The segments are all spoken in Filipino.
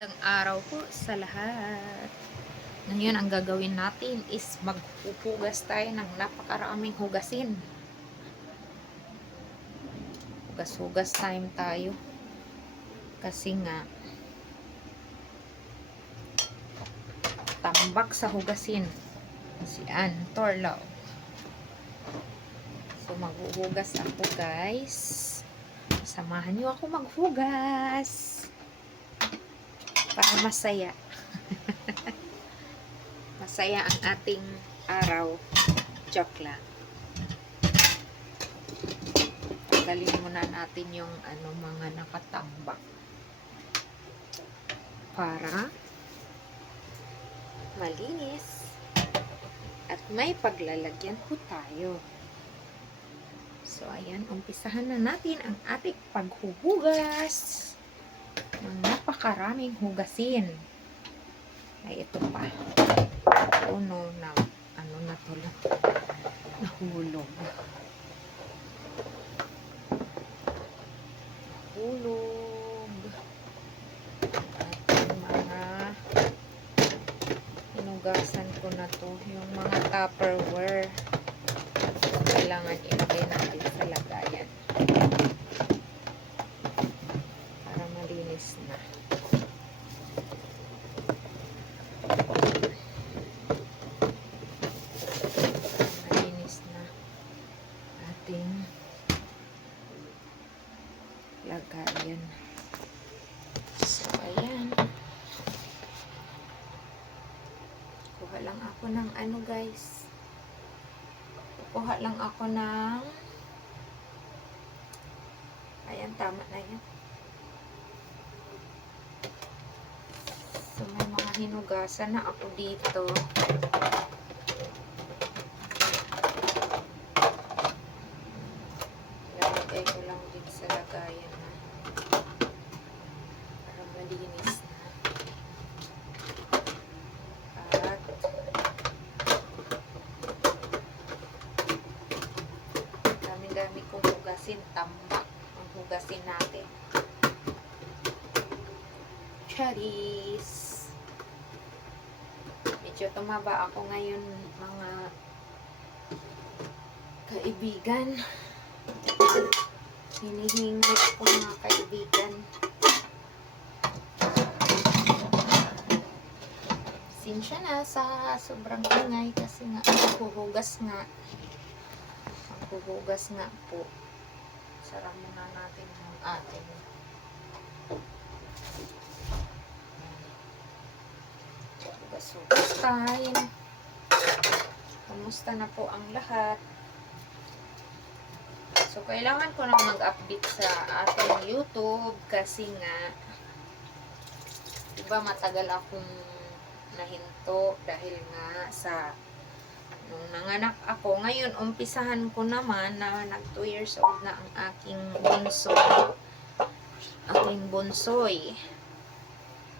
Ang araw po sa lahat. Ngayon, ang gagawin natin is maghuhugas tayo ng napakaraming hugasin. Hugas-hugas time tayo. Kasi nga, tambak sa hugasin. Si Ann Torlaw. So, maghuhugas ako, guys. Samahan niyo ako maghugas. Para masaya. Masaya ang ating araw. Joke lang. Tanggalin muna natin yung mga nakatambak para malinis at may paglalagyan po tayo. So ayan, umpisahan na natin ang ating paghuhugas ng napakaraming hugasin. Ay, ito pa. Oh no, na to lang. Nahulog. At mga hinugasan ko na to, yung mga Tupperware. Kailangan ilagay natin sa lagayan para malinis na. Ating lagayan. So ayan, kuha lang ako ng guys, kuha lang ako ng ayan, tama na yan. So may mga hinugasan na ako dito. Lalagay ko lang din sa lagayan na para malinis na. At dami-dami kong hugasin, tambak ang hugasin natin. Charis! Medyo tumaba ako ngayon, mga kaibigan. Hinihingit ko, mga kaibigan. Sinsya na sa sobrang ingay kasi nga huhugas nga. Ang huhugas nga po. Sara muna natin yung ating hugas-hugas time. Kumusta na po ang lahat? So, kailangan ko na mag-update sa ating YouTube kasi nga, diba matagal akong nahinto dahil nga sa nung nanganak ako. Ngayon, umpisahan ko naman na nag 2 years old na ang aking bunsoy.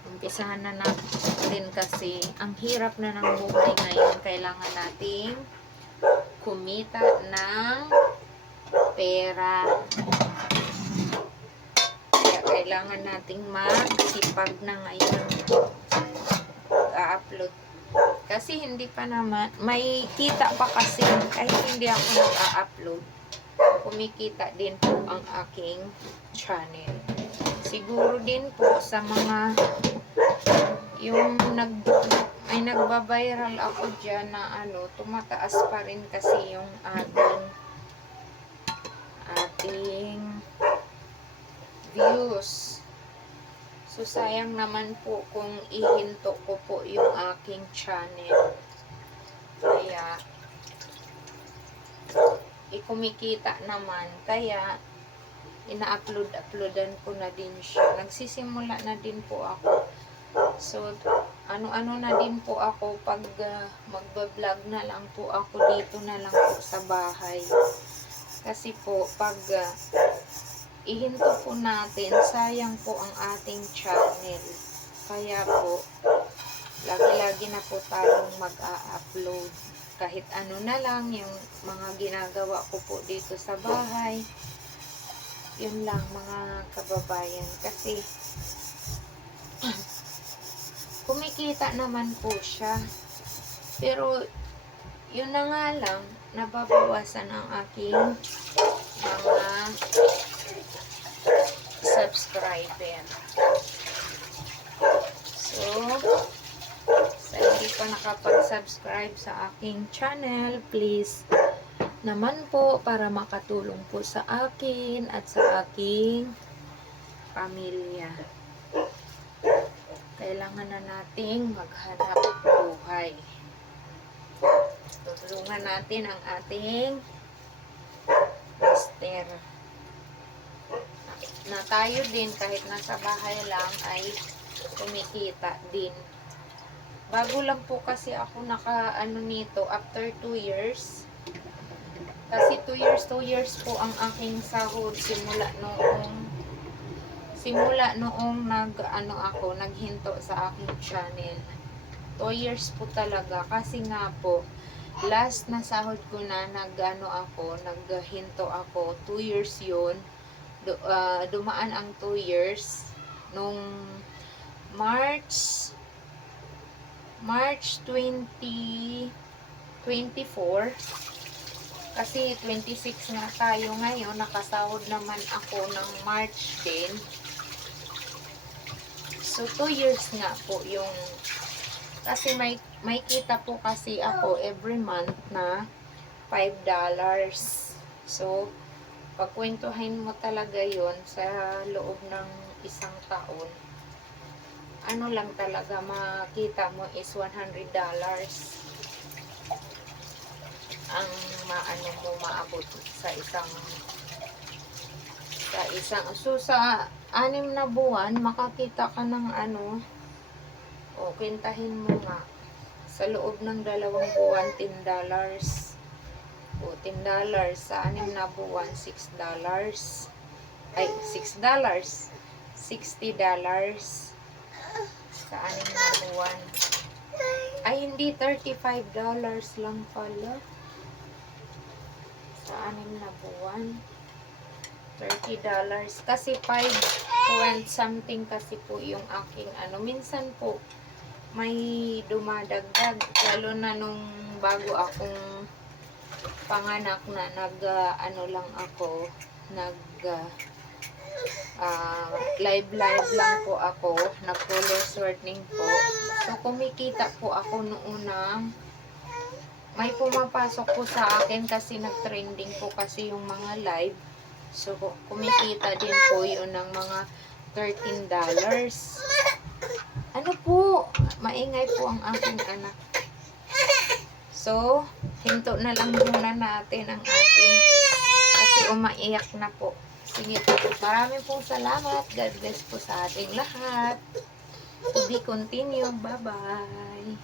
Umpisahan na natin kasi ang hirap na ng buhay ngayon. Kailangan nating kumita ng pera. Kaya kailangan nating magsipag na ngayon upload. Kasi hindi pa naman, may kita pa kasi kahit hindi ako nag-upload. Kumikita din po ang aking channel. Siguro din po sa mga yung may nagba-viral ako dyan na tumataas pa rin kasi yung ating views. So, sayang naman po kung ihinto ko po yung aking channel. Kaya, ikumikita naman. Kaya, ina-uploadan ko na din siya. Nagsisimula na din po ako. So, ano-ano na din po ako pag magbablog na lang po ako dito na lang po sa bahay. Kasi po, pag ihinto po natin, sayang po ang ating channel. Kaya po, lagi-lagi na po tayong mag-a-upload. Kahit ano na lang, yung mga ginagawa ko po dito sa bahay. Yun lang, mga kababayan. Kasi, kumikita naman po siya. Pero, yun na nga lang, nababawasan ang aking mga subscriber. So, sa hindi pa nakapag-subscribe sa aking channel, please naman po para makatulong po sa akin at sa aking pamilya. Kailangan na nating maghanap buhay. Tutulungan natin ang ating mister na tayo din kahit nasa bahay lang ay kumikita din. Bago lang po kasi ako nito after 2 years. Kasi 2 years po ang aking sahod simula noong naghinto sa aking channel. 2 years po talaga kasi nga po last na sahod ko na naghinto ako 2 years yun. Dumaan ang 2 years nung March 2024 kasi 26 nga tayo ngayon, nakasahod naman ako ng March din. So 2 years nga po yung kasi may kita po kasi ako every month na $5. So pagkwentuhin mo talaga yon sa loob ng isang taon, ano lang talaga makita mo is $100 ang maabot sa isang so sa 6 na buwan makakita ka ng kwentahin mo nga sa loob ng 2 buwan $10 o $10 sa 6 na buwan $6 ay $6 $60 sa 6 na buwan ay hindi $35 lang pala sa 6 na buwan $30 kasi 5 point something kasi po yung aking minsan po may dumadagdag lalo na nung bago akong panganak na lang ako live lang po ako, nag-follow sorting po. So kumikita po ako noon ng may pumapasok po sa akin kasi nag-trending po kasi yung mga live. So kumikita din po yun ng mga $13. Ano po? Maingay po ang aking anak. So, hinto na lang muna natin ang ating kasi umaiyak na po. Sige po. Maraming pong salamat. God bless po sa ating lahat. To be continued. Bye-bye.